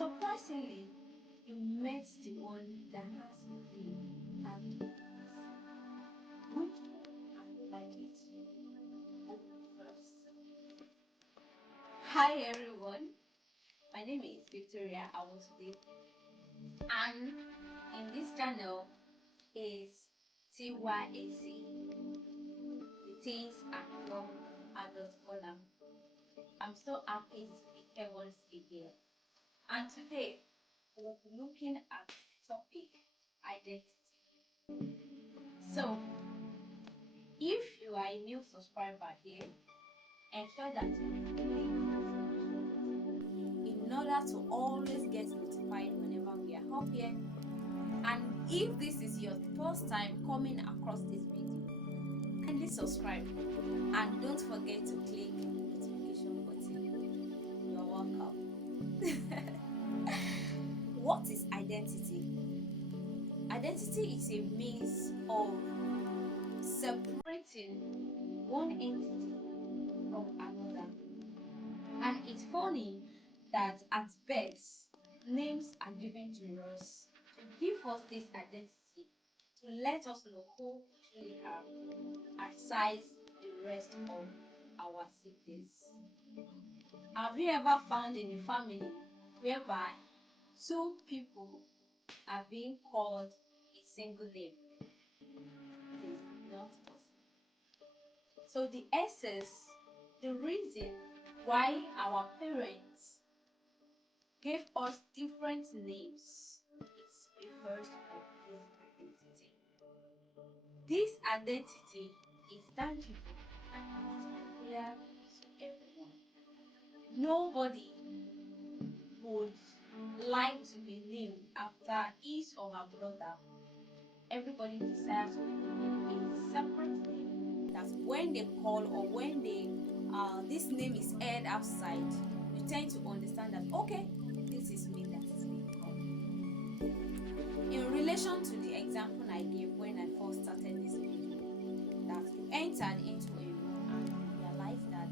Surprisingly, you met the one that has been and good and like it first. Hi everyone, my name is Victoria Awosude, and in this channel is TYAC, the Teens and Young Adult Forum. I'm so happy to be here once again, and today we'll be looking at the topic identity. So, if you are a new subscriber here, ensure that you in order to always get notified whenever we are up here. And if this is your first time coming across this video, kindly subscribe and don't forget to click the notification button. You're welcome. What is identity? Identity is a means of separating one entity from another. And it's funny that at birth, names are given to us to give us this identity, to let us know who we truly are, aside the rest of our siblings. Have you ever found in a family whereby two people are being called a single name? It is not possible. So the essence, the reason why our parents gave us different names is because of this identity. This identity is tangible and is clear to everyone. Nobody would like to be named after his or her brother. Everybody desires to be named a separate name. That when they call or when this name is aired outside, you tend to understand that okay, this is me that is being called. In relation to the example I gave when I first started this video, that you entered into a room and you realize that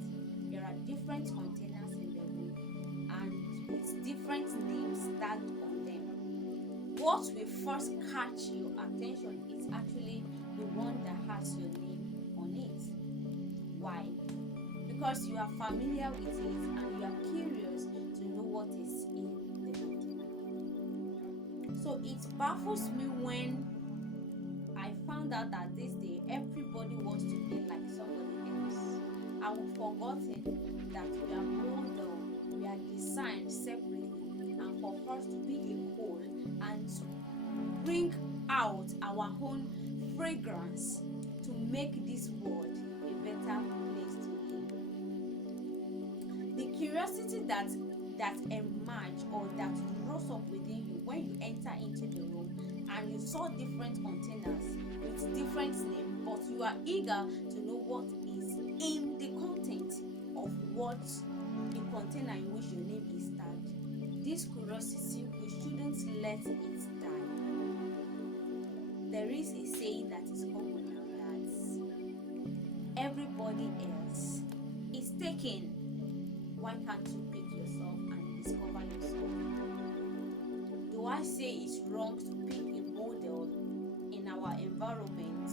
there are different containers in the room and with different names tagged on them. What will first catch your attention is actually the one that has your name on it. Why? Because you are familiar with it and you are curious to know what is in the container. So it baffles me when I found out that this day everybody wants to be like somebody else. And we've forgotten that we are modeled, we are designed separately, and for us to be a whole and to bring out our own fragrance to make this world a better place to live. The curiosity that emerged or that rose up within you when you enter into the room and you saw different containers with different names, but you are eager to know what is in the content of what the container in which your name is tagged. This curiosity, we shouldn't let it die. There is a saying that is common that everybody else is taken. Why can't you pick yourself and discover yourself? Do I say it's wrong to pick a model in our environment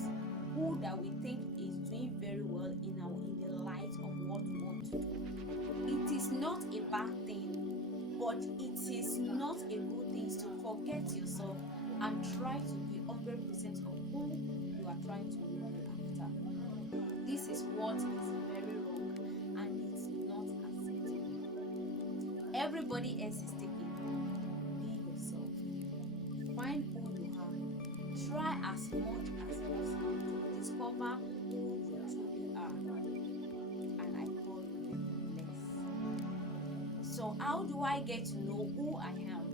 who that we think is doing very well in the light of what we want to do? It is not a bad thing, but it is not a good thing to forget yourself and try to be 100% of who you are trying to model after. This is what is very wrong and it's not acceptable. Everybody else is taken. Be yourself. Find who you are. Try as much as possible to discover who you truly are. And I call you less. So how do I get to know who I am?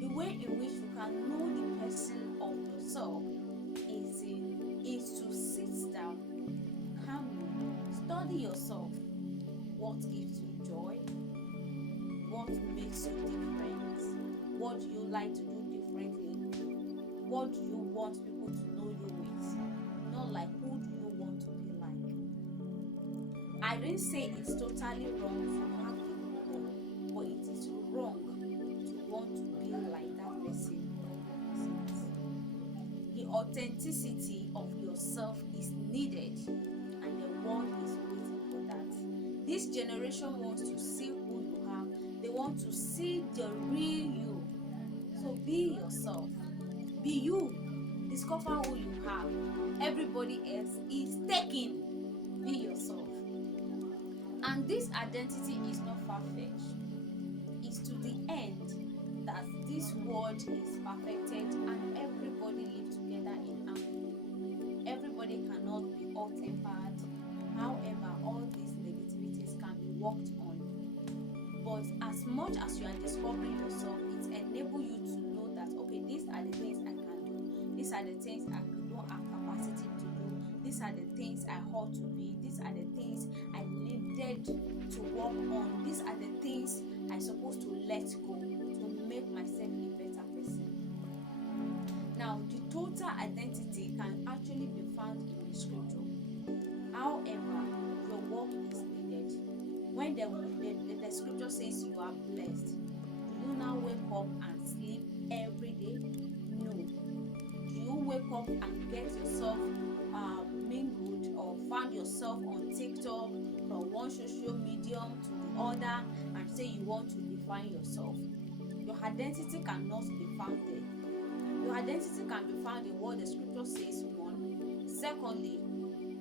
The way in which you can know the person of yourself is to sit down, calmly, study yourself. What gives you joy? What makes you different? What do you like to do differently? What do you want people to know you with? Not like who do you want to be like? I didn't say it's totally wrong to have a model, but it is wrong authenticity of yourself is needed, and the world is waiting for that. This generation wants to see who you are. They want to see the real you. So be yourself. Be you. Discover who you are. Everybody else is taken. Be yourself. And this identity is not far-fetched. It's to the end that this world is perfected and everybody lives together in harmony. Everybody cannot be hot-tempered. However, all these negativities can be worked on. But as much as you are discovering yourself, it enables you to know that, okay, these are the things I can do. These are the things I don't have capacity to do. These are the things I ought to be. These are the things I needed to work on. These are the things I'm supposed to let go to make myself a better person. Now, the total identity can actually be found in the scripture. However, your work is needed. When the scripture says you are blessed, do you now wake up and sleep every day? No. Do you wake up and get yourself mingled or found yourself on TikTok from one social medium to the other and say you want to define yourself? Your identity cannot be found there. Your identity can be found in what the scripture says, one. Secondly,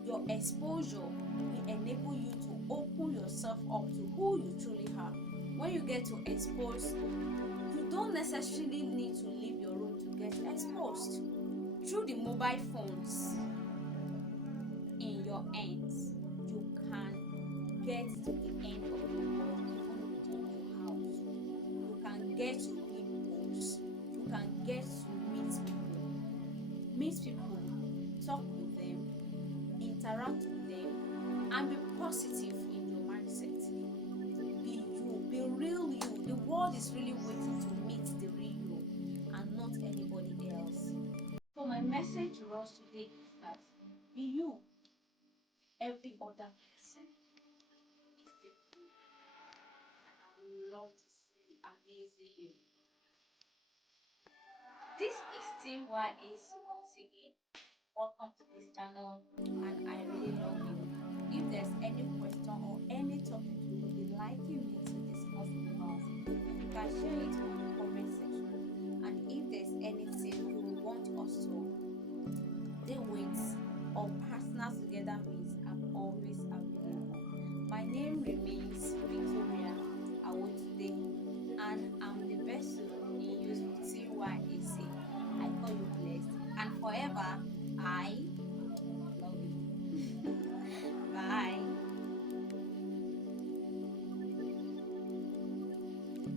your exposure will enable you to open yourself up to who you truly are. When you get to expose, you don't necessarily need to leave your room to get exposed. Through the mobile phones in your hands, you can get to the end of the world even within your house. You can get to read books. You can get to meet people, talk with them, interact with them, and be positive in your mindset. Be you, be real you. The world is really waiting to meet the real you and not anybody else. So my message to us today is that be you. Every other person is different. I would love to see the amazing you. This is Team YAC once again. Welcome to this channel, and I really love you. If there's any question or any topic you would be liking me to discuss about, you can share it on the comment section. And if there's anything you would want us to deal with or partner together with, I'm always available. My name remains Victoria Awotude, and I'm the vessel in use of TYAC. I call you blessed, and forever I